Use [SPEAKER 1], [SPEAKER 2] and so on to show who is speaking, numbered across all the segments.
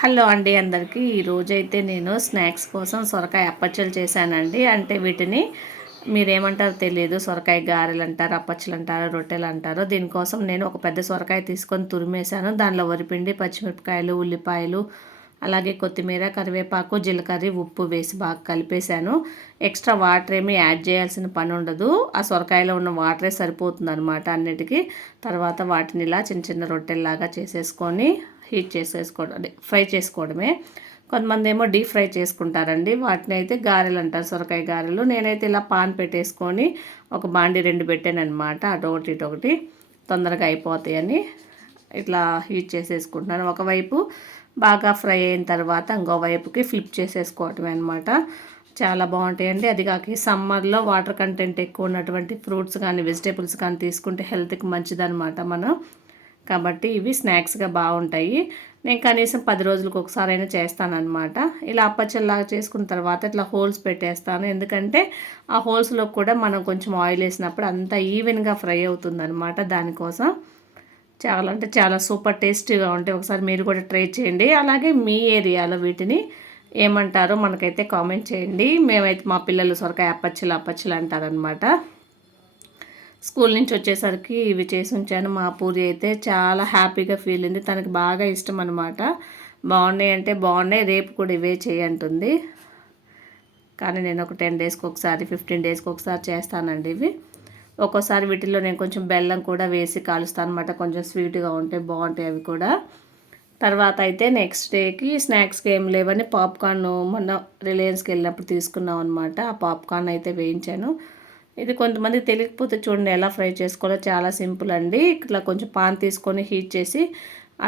[SPEAKER 1] Hello అండి అందరికీ. ఈరోజైతే నేను స్నాక్స్ కోసం సొరకాయ అప్పచ్చలు చేశానండి. అంటే వీటిని మీరేమంటారు తెలియదు సొరకాయ గారెలు అంటారు అప్పచ్చలు అంటారు రొట్టెలు అంటారు దీనికోసం నేను ఒక పెద్ద సొరకాయ తీసుకొని తురిమేశాను. దానిలో వరిపిండి పచ్చిమిరపకాయలు ఉల్లిపాయలు అలాగే కొత్తిమీర కరివేపాకు జీలకర్ర ఉప్పు వేసి బాగా కలిపేశాను. ఎక్స్ట్రా వాటర్ ఏమీ యాడ్ చేయాల్సిన పని ఉండదు. ఆ సొరకాయలో ఉన్న వాటరే సరిపోతుంది అనమాట అన్నిటికీ. తర్వాత వాటిని ఇలా చిన్న చిన్న రొట్టెల్లాగా చేసేసుకొని హీట్ చేసేసుకోవడం అదే ఫ్రై చేసుకోవడమే. కొంతమంది ఏమో డీప్ ఫ్రై చేసుకుంటారండి. వాటిని అయితే గారెలు అంటారు సొరకాయ గారెలు. నేనైతే ఇలా పాన్ పెట్టేసుకొని ఒక బాండి రెండు పెట్టాను అనమాట అటు ఒకటి తొందరగా అయిపోతాయని ఇట్లా హీట్ చేసేసుకుంటున్నాను. ఒకవైపు బాగా ఫ్రై అయిన తర్వాత ఇంకో వైపుకి ఫ్లిప్ చేసేసుకోవటమే అనమాట చాలా బాగుంటాయండి. అది కాక సమ్మర్లో వాటర్ కంటెంట్ ఎక్కువ ఉన్నటువంటి ఫ్రూట్స్ కానీ వెజిటేబుల్స్ కానీ తీసుకుంటే హెల్త్కి మంచిదనమాట మనం. కాబట్టి ఇవి స్నాక్స్గా బాగుంటాయి. నేను కనీసం పది రోజులకు ఒకసారి అయినా చేస్తానన్నమాట. ఇలా అప్పచ్చల్లాగా చేసుకున్న తర్వాత ఇట్లా హోల్స్ పెట్టేస్తాను. ఎందుకంటే ఆ హోల్స్లో కూడా మనం కొంచెం ఆయిల్ వేసినప్పుడు అంతా ఈవెన్గా ఫ్రై అవుతుందన్నమాట దానికోసం. చాలా అంటే చాలా సూపర్ టేస్టీగా ఉంటాయి. ఒకసారి మీరు కూడా ట్రై చేయండి. అలాగే మీ ఏరియాలో వీటిని ఏమంటారో మనకైతే కామెంట్ చేయండి. మేమైతే మా పిల్లలు సొరకాయ అప్పచ్చలు అప్పచ్చలు అంటారనమాట స్కూల్ నుంచి వచ్చేసరికి ఇవి చేసి ఉంచాను. మా పూరి అయితే చాలా హ్యాపీగా ఫీల్ అయింది. తనకి బాగా ఇష్టం అనమాట బాగున్నాయి అంటే బాగున్నాయి రేపు కూడా ఇవే చేయంటుంది కానీ నేను ఒక టెన్ డేస్కి ఒకసారి ఫిఫ్టీన్ డేస్కి ఒకసారి చేస్తానండి ఇవి. ఒక్కోసారి వీటిల్లో నేను కొంచెం బెల్లం కూడా వేసి కాలుస్తాను అనమాట కొంచెం స్వీట్గా ఉంటే బాగుంటాయి అవి కూడా. తర్వాత అయితే నెక్స్ట్ డేకి స్నాక్స్కి ఏం లేవని పాప్కార్న్ మొన్న రిలయన్స్కి వెళ్ళినప్పుడు తీసుకున్నాం అనమాట ఆ పాప్కార్న్ అయితే వేయించాను. ఇది కొంతమంది తెలియకపోతే చూడండి ఎలా ఫ్రై చేసుకోవాలో. చాలా సింపుల్ అండి. ఇట్లా కొంచెం పాన్ తీసుకొని హీట్ చేసి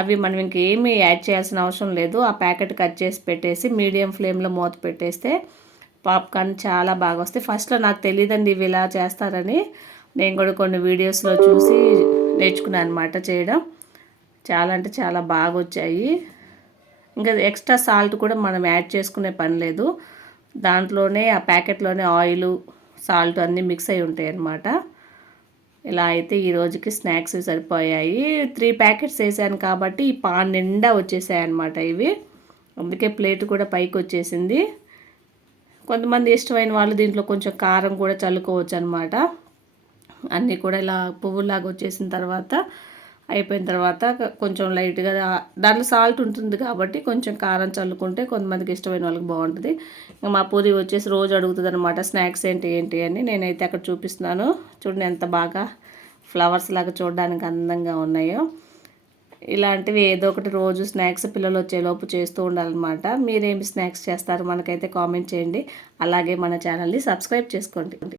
[SPEAKER 1] అవి మనం ఇంకేమీ యాడ్ చేయాల్సిన అవసరం లేదు. ఆ ప్యాకెట్ కట్ చేసి పెట్టేసి మీడియం ఫ్లేమ్లో మూత పెట్టేస్తే పాప్కార్న్ చాలా బాగా వస్తాయి. ఫస్ట్లో నాకు తెలియదండి ఇవి ఇలా చేస్తారని. నేను కూడా కొన్ని వీడియోస్లో చూసి నేర్చుకున్నాను అనమాట చేయడం. చాలా అంటే చాలా బాగా వచ్చాయి. ఇంకా ఎక్స్ట్రా సాల్ట్ కూడా మనం యాడ్ చేసుకునే పని లేదు. దాంట్లోనే ఆ ప్యాకెట్లోనే ఆయిలు సాల్ట్ అన్నీ మిక్స్ అయి ఉంటాయి అన్నమాట ఇలా అయితే ఈ రోజుకి స్నాక్స్ సరిపోయాయి. త్రీ ప్యాకెట్స్ వేసాను కాబట్టి ఈ పాన్ నిండా వచ్చేసాయి అనమాట ఇవి. అందుకే ప్లేట్ కూడా పైకి వచ్చేసింది. కొంతమంది ఇష్టమైన వాళ్ళు దీంట్లో కొంచెం కారం కూడా చల్లుకోవచ్చు అనమాట అన్నీ కూడా ఇలా పువ్వులాగా వచ్చేసిన తర్వాత అయిపోయిన తర్వాత కొంచెం లైట్గా దాంట్లో సాల్ట్ ఉంటుంది కాబట్టి కొంచెం కారం చల్లుకుంటే కొంతమందికి ఇష్టమైన వాళ్ళకి బాగుంటుంది. ఇంకా మా పూరి వచ్చేసి రోజు అడుగుతుంది అనమాట స్నాక్స్ ఏంటి ఏంటి అని. నేనైతే అక్కడ చూపిస్తున్నాను. చూడండి ఎంత బాగా ఫ్లవర్స్ లాగా చూడడానికి అందంగా ఉన్నాయో. ఇలాంటివి ఏదో ఒకటి రోజు స్నాక్స్ పిల్లలు వచ్చేలోపు చేస్తూ ఉండాలన్నమాట. మీరేమి స్నాక్స్ చేస్తారు? మనకైతే కామెంట్ చేయండి. అలాగే మన ఛానల్ని సబ్స్క్రైబ్ చేసుకోండి.